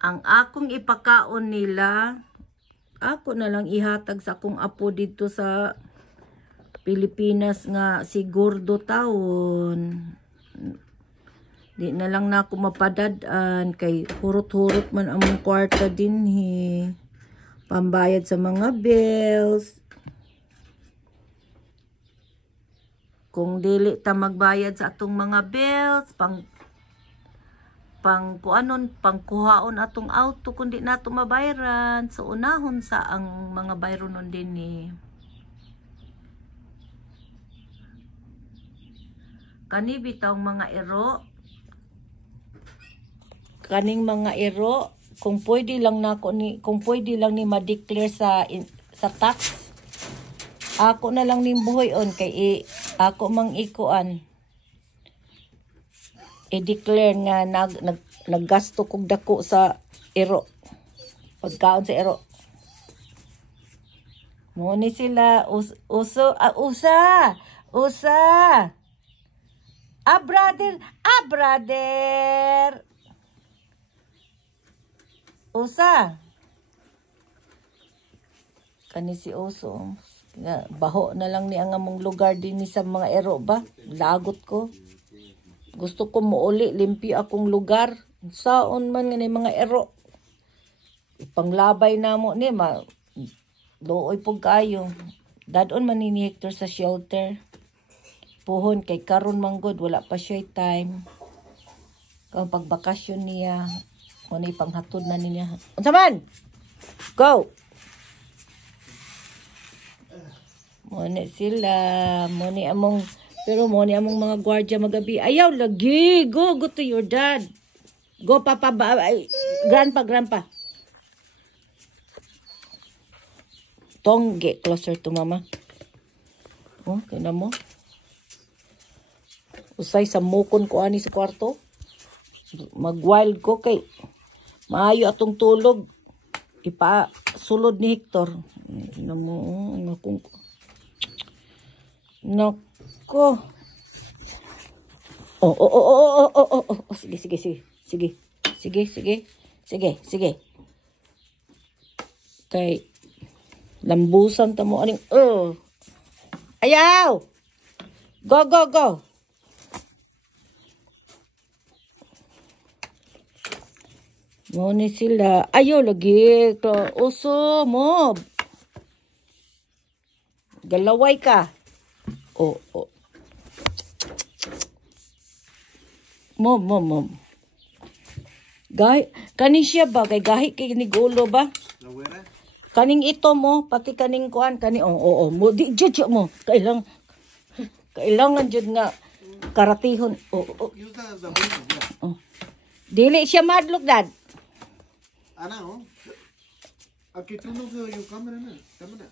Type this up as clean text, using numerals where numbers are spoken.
ang akong ipakaon nila, ako na lang ihatag sa akong apo dito sa Pilipinas nga si Gordo taon. Di na lang na ako mapadadaan kay hurot-hurot man among kwarta dinhi. Pambayad sa mga bills. Kung dili ta magbayad sa atong mga bills, pangkuhaon atong auto kundi nato mabayaran. So unahon sa ang mga bayro nun din Kani bitawng mga ero. Kaning mga ero, kung pwede lang ni ma-declare sa tax. Ako na lang ning buhoyon kay ako mang ikuan. I-declare nga naggasto kog dako sa ero. Pagkaon sa ero. Mo ni sila usa. Brother. Usa. Kani si Uso. Baho na lang ni ang among lugar din sa mga ero ba? Lagot ko. Gusto ko muuli, limpyo akong lugar. Saon man nga ni mga ero. Ipanglabay na mo ni, looy po kayo. Dadon man ni Hector sa shelter. Puhon kay karon manggod, wala pa siya time. Kung pagbakasyon niya, kung ano ipanghatod na niya. Unsa man? Go! Muna sila, pero muna among mga gwardiya magabi. Ayaw lagi, go to your dad. Go papa, grandpa. Tong, get closer to mama. Oh, tingnan mo. Usay sa mukon ko ani sa kwarto. Mag-wild ko kay maayo atong tulog. Sulod ni Hector. Nako. Oh. Sige. Kay lambusan ta mo aning Ayaw. Go. Mo ni sila. Ayaw lagi. Uso mo. Galaway ka. Oh. Mom. Kaning siya ba? Kay gahi kay ni Golo ba? Kaning ito mo. Pati kaning kuan. Mo. Di judge mo. Kailangan jud nga karatihon. Dili siya madlok, Dad. Aquí tú no veo yo cámara, ¿no? Cámara.